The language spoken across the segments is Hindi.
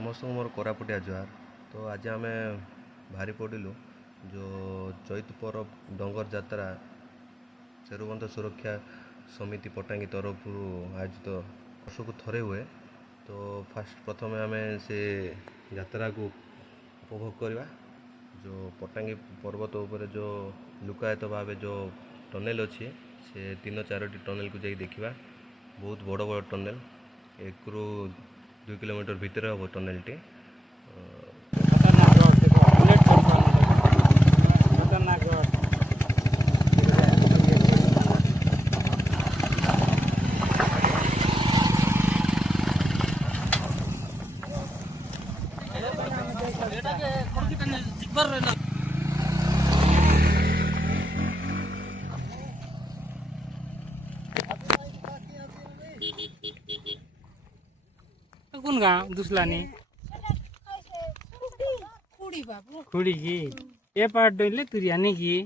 समस्त मोर कोरापुटिया जुहार। तो आज आम बाहरी पड़िलु जो चैत पर्व डंगर जात्रा शेरुबंध सुरक्षा समिति पटांगी तरफ आयोजित वर्ष को थरे हुए। तो फास्ट प्रथम आम से यात्रा को उपभोग करवा। जो पटांगी पर्वत उपर जो लुकायत भाव जो टनेल अच्छी से 3-4 टनेल को जाई देखा। बहुत बड़ बड़ टनेल 1 ରୁ 2 किलोमीटर भितर हम टनेल टी। कौन गाँव दुसलानी खुड़ी की ये पार्ट डोले तुरियानी की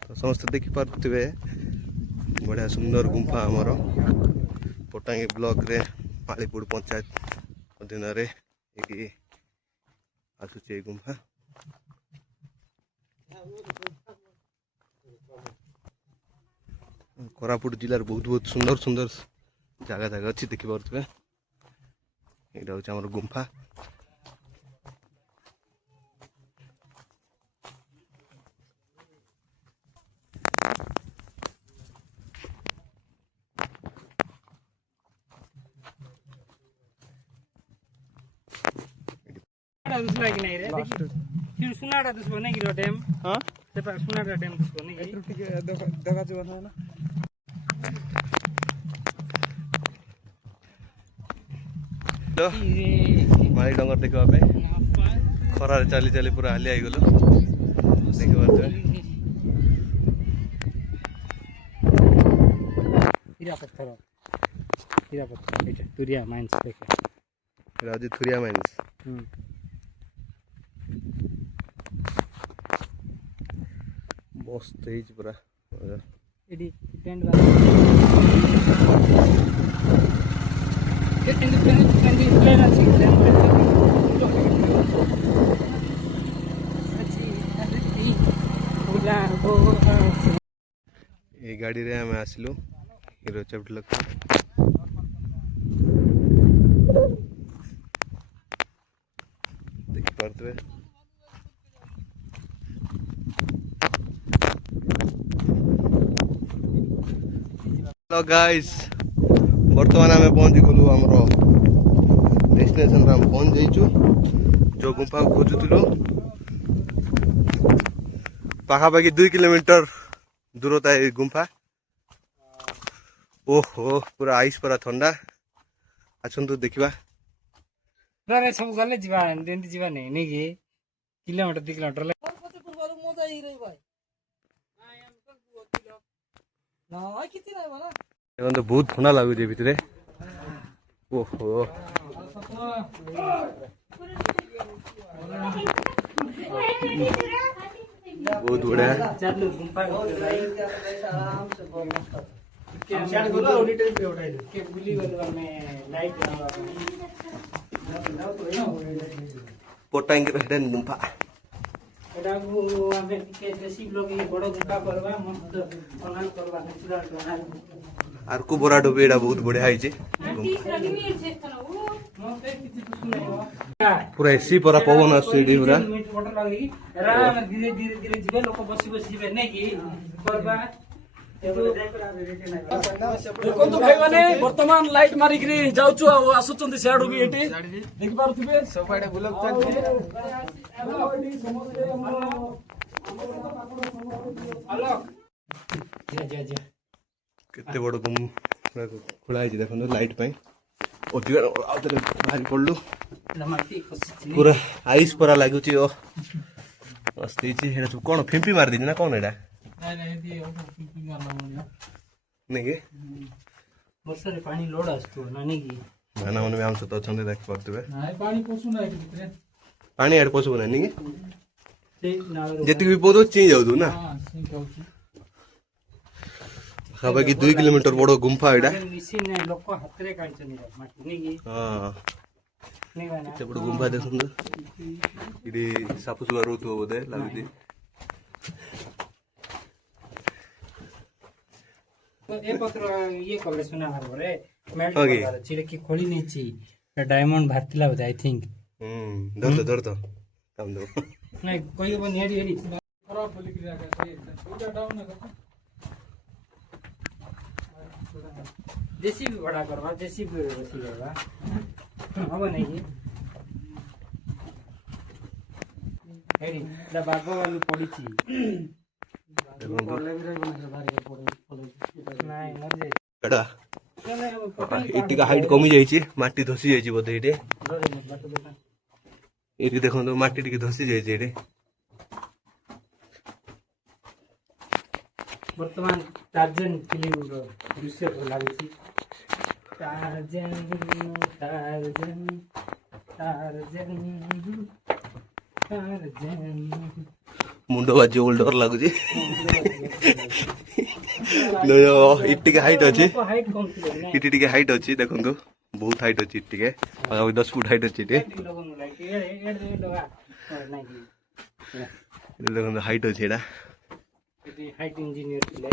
तो समस्त देखी पारे बढ़िया सुंदर गुंफा आमर पटांगी ब्लॉक रे मालीपुर पंचायत अधीन आसुचे गुंफा। कोरापुट जिलार बहुत बहुत सुंदर सुंदर जगह जगह अच्छी देखी पारे। यहाँ हूँ आम गुंफा। दुसला कि नहीं रे फिर सुनाड़ा दुसबो नहीं गिरो डैम। हां से पर सुनाड़ा डैम दुसबो नहीं गिरो ठीक है देखा जो है ना तो माई डंगर देखा पे खरा चली चली पूरा हाली आई गलो देखा पाते। हीरा पत्थर एटा तुरिया माइंस देखे राजी थुरिया माइंस। मस्त है पूरा एडी टेंट वाला ये टेंट प्लेन अच्छी ये गाड़ी रे हमें आसलु हीरो चैप्टर लग देखी पारे। हेलो गाइस बर्तमान आम पहुंच गलु आमर डेस्टिनेशन आम पहुंच जाइचु। जो गुंफा खोजुलु पाखापाखि 2 किलोमीटर दूरता है गुंफा। ओहो पूरा आइस पूरा ठंडा आसतु देखा। सब गले जीवा देंती जीवा नहीं कि किलोमीटर 2 किलोमीटर तो बहुत ठंडा लगुच भितर। ओहो बहुत बढ़िया पटांगी हिडन गुंफा। आर को बड़ा डुबी एडा बहुत बढ़िया है पूरा एसी पूरा पवन आसुडी पूरा धीरे धीरे जीवे लोक बसी बसी जीवे नहीं कि करबा देखो भाई माने वर्तमान लाइट मारिक जाऊँ आसुच्च सियाड़ भी ये देखी पारे सब बुल କେତେ ବଡ଼ ଖୋଳା ହେଇଛି ଦେଖନ୍ତୁ ଲାଇଟ୍ ପାଇଁ ଅଧିକା ଆଉ ଥରେ ବାହାରି ପଡ଼ିଲୁ ପୁରା ଆଇସ୍ ପରା ଲାଗୁଛି ଓ ମସ୍ତ ହେଇଛି ସେଇଟା ସବୁ କ'ଣ ଫିମ୍ପି ମାରିଦେଇଛି ନା କ'ଣ ଏଇଟା ନାଇଁ କି ବର୍ଷାରେ ପାଣି ଲୋଡ୍ ଆସୁଥିବ ନା ନାଇଁ କି ଭାଇନା ମାନେ ବି ଆମ ସହିତ ଅଛନ୍ତି ଦେଖିପାରୁଥିବେ ପାଣି ପଶୁନା ଏଠି ଭିତରେ ପାଣି ଆଡ଼େ ପଶିବ ନାହିଁ କି ସେଇ ନାଳରୁ ଯେତିକି ବି ପଶିବ ଚିଁ ଯାଉଥିବ ନା ପାଖାପାଖି 2 କିଲୋମିଟର ବଡ଼ ଗୁମ୍ଫା ଏଇଟା ମିଶିନି ଲୋକ ହାତରେ କାଢିଛନ୍ତି ମାଟି ନାଇଁ କି ହଁ ନାଇଁ ଭାଇନା ଏତେ ବଡ଼ ଗୁମ୍ଫା ଦେଖନ୍ତୁ ଏଠି ସାପ ସୁପା ରହୁଥିବ ବୋଧେ ଲାଗୁଛି ଏ ପତ୍ର ଇଏ କଲେ ସୁନା ଭାବରେ ମେଲ୍ଟ ହଁ କି? କରିବାର ଚିଡ଼କି ଖୋଳି ନେଇଛି ଡାଇମଣ୍ଡ ବାହାରିଥିଲା ବୋଧେ ଆଇ ଥିଙ୍କ ଧର କାମ ଦେବ ନାଇଁ କହିବନି ହେରି ହେରି ଖରାପ ବୋଲିକି ଦୁଇଟା ଡାଉନ ନା जेसीबी बड़ा करवा जेसीबी बसी करवा अब नहीं कि हेरी दा बागो वाली पड़ी छी नहीं मर जाए ଏଟା ଏଠିକା ହାଇଟ୍ କମି ଯାଇଛି ମାଟି ଧସି ଯାଇଛି ବୋଧେ ଏଇଠି ଏଠି ଦେଖନ୍ତୁ ମାଟି ଟିକେ ଧସି ଯାଇଛି ଏଠି वर्तमान टार्जन फिल्म रो दृश्य तो लागी टार्जन टार्जन टार्जन टार्जन मुंड बाजी ओल्ड डर लाଗୁଛି इट ଟିକେ हाइट ଅଛି हाइट कम थियो ना इट ଟିକେ हाइट ଅଛି ଦେଖନ୍ତୁ ବହୁତ ହାଇଟ୍ ଅଛି ଟିକେ 10 ଫୁଟ ହାଇଟ୍ ଅଛି ଏଠି ଦେଖନ୍ତୁ ହାଇଟ୍ ଅଛି ଏଟା हाइट इंजीनियर थिले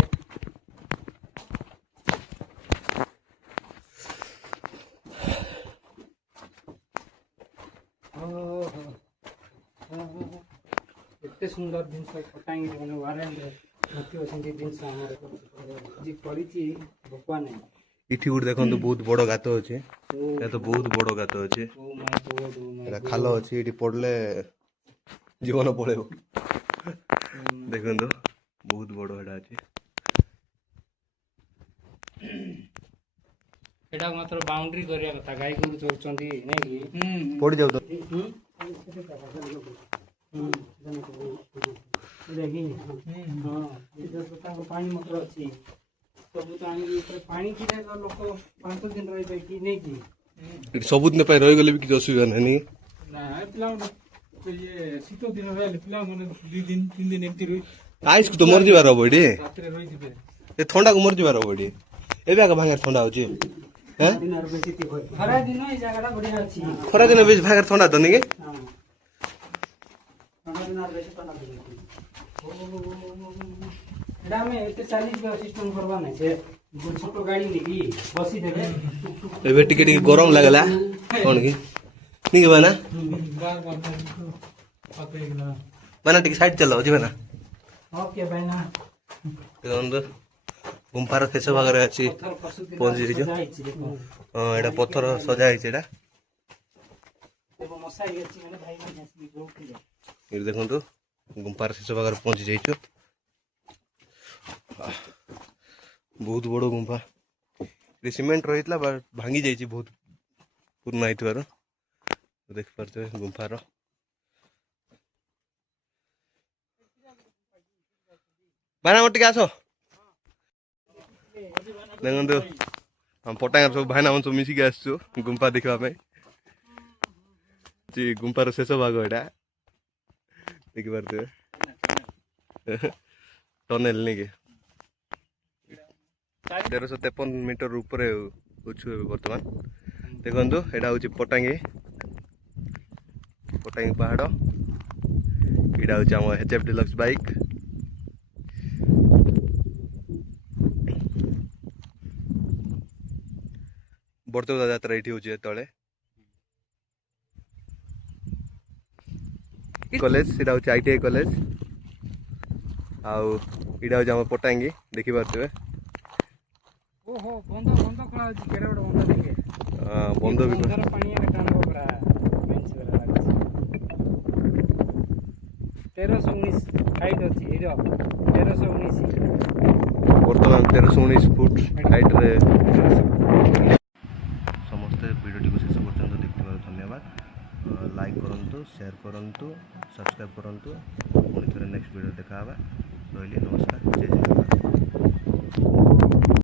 एते सुंदर दिन सब पटांगी माने वारेंद्र मती ओसंती दिन से हमर जी पड़ीची भगवान है इठी गुड देखନ୍ତୁ ବହୁତ ବଡ଼ ଗାତ ଅଛି ଏ ତ ବହୁତ ବଡ଼ ଗାତ ଅଛି oh my God oh my ଏଟା ଖାଲ ଅଛି ଏଠି ପଡଲେ ଜୀବନ ପଳେଇବ ଦେଖନ୍ତୁ ବହୁତ ବଡ଼ ଏଟା ଅଛି एटा मात्र बाउंड्री करिया कथा गाय गरु चोरचंदी नै कि ପଡି ଯାଉ ତ देखि हां इधर तो ताको पानी मोटर अछि सब तो आनी पानी किने लोक 5 दिन रहि जाय कि नै कि ଏଠି ସବୁଦିନ ପାଇଁ ରହିଗଲେ ବି କିଛି ଅସୁବିଧା ନାହିଁ ନା ପିଲା ये ଶୀତ ଦିନ ରହିଲେ ପିଲା ମାନେ 2 ଦିନ 3 ଦିନ ଏମିତି ରହି ଆଇସ୍ କୁ ତ ମରିଯିବାର ହବ ଏଠି ରାତିରେ ରହିଯିବେ ଏ ଥଣ୍ଡାକୁ ମରିଯିବାର ହବ ଏଠି ଏବେ ଆଗ ଭାଙ୍ଗରେ ଥଣ୍ଡା ହଉଛି दिनर बेसी ती होय खरा दिन ए जगहटा बढ़िया अछि ଖରା ଦିନ ବେଶୀ ଭାଙ୍ଗରେ ଥଣ୍ଡା ତ ନାଇଁ हां खरा दिनर बेसी तना दिन एडा में एते 40 का सिस्टम करबा नै छे छोटो गाड़ी लेकी बसी देबे ଏବେ ଟିକେ ଟିକେ ଗରମ ଲାଗଲା କଣ କି ठीक है ना बार बार पकड़ेगा माना ଟିକେ ସାଇଡ୍ ଚାଲ ଯିବେ ନା ओके भाईना ଦେଖନ୍ତୁ ଗୁମ୍ଫାର ଶେଷ ଭାଗରେ ଅଛି ପହଞ୍ଚି ଯାଇଛୁ ହଁ ଏଇଟା ପଥର ସଜା ହେଇଛି ଏଇଟା देखो मसाई अछि माने भाई ने असली जोठी ଏଠି ଦେଖନ୍ତୁ ଗୁମ୍ଫାର ଶେଷ ଭାଗରେ ପହଞ୍ଚି ଯାଇଛୁ ବହୁତ ବଡ଼ ଗୁମ୍ଫା ଏଠି ସିମେଣ୍ଟ ରହିଥିଲା ବା ଭାଙ୍ଗି ଯାଇଛି ବହୁତ ପୁରୁଣା ହେଇଥିବାରୁ ଦେଖିପାରୁଥିବେ ଗୁମ୍ଫାର ଭାଇନା ମୋର ଟିକେ ଆସ ଦେଖନ୍ତୁ ଆମ ପଟାଙ୍ଗର ସବୁ ଭାଇନା ମାନେ ସବୁ ମିଶିକି ଆସିଛୁ ଗୁମ୍ଫା ଦେଖିବା ପାଇଁ ଗୁମ୍ଫାର ଶେଷ ଭାଗ ଏଇଟା ଦେଖିପାରୁଥିବେ ଟନେଲ ନେଇକି 1353 ମିଟର ଉପରେ ଅଛୁ ଏବେ ବର୍ତ୍ତମାନ ଦେଖନ୍ତୁ ଏଇଟା ହେଉଛି ପଟାଙ୍ଗୀ ପାହାଡ଼ ଏଇଟା ହେଉଛି ଆମ HF Deluxe ବାଇକ୍ ବର୍ତ୍ତମାନ ଯାତ୍ରା ଏଇଠି ହେଉଛି ଯେତେବେଳେ कॉलेज सीधा हूँ ITI कॉलेज आउ इडा हूँ आम पटांगी देखी पारे ओहो बंद बंद खोला अछि केरे बड बंद देखे बंद भी बंदर पानी के टाणबो पूरा बेंच वाला लागे 1319 हाइट अछि एरो 1319 ବର୍ତ୍ତମାନ 1319 ଫୁଟ ହାଇଟ୍ରେ ସମସ୍ତେ ଭିଡ଼ିଓଟିକୁ ଶେଷ ପର୍ଯ୍ୟନ୍ତ ଦେଖିଥିବାରୁ ଧନ୍ୟବାଦ। ଲାଇକ୍ କରନ୍ତୁ, ସେୟାର କରନ୍ତୁ, ସବସ୍କ୍ରାଇବ୍ କରନ୍ତୁ। ପୁଣି ଥରେ ନେକ୍ସଟ ଭିଡ଼ିଓ ଦେଖା ହେବା। ରହିଲି, ନମସ୍କାର, ଜୟ ଜଗନ୍ନାଥ।